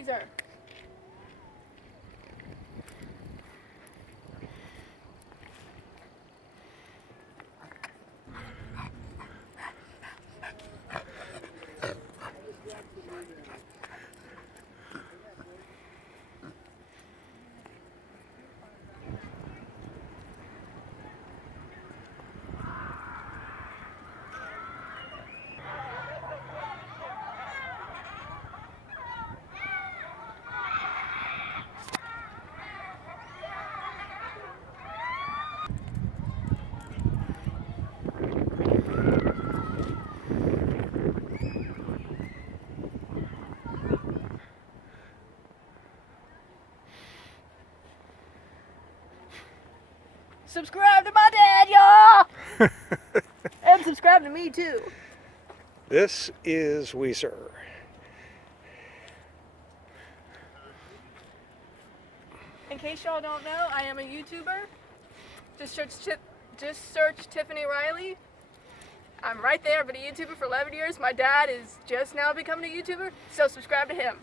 Weezer. Subscribe to my dad, y'all! And subscribe to me, too. This is Weezer. In case y'all don't know, I am a YouTuber. Just search Tiffany Riley. I'm right there. I've been a YouTuber for 11 years. My dad is just now becoming a YouTuber, so subscribe to him.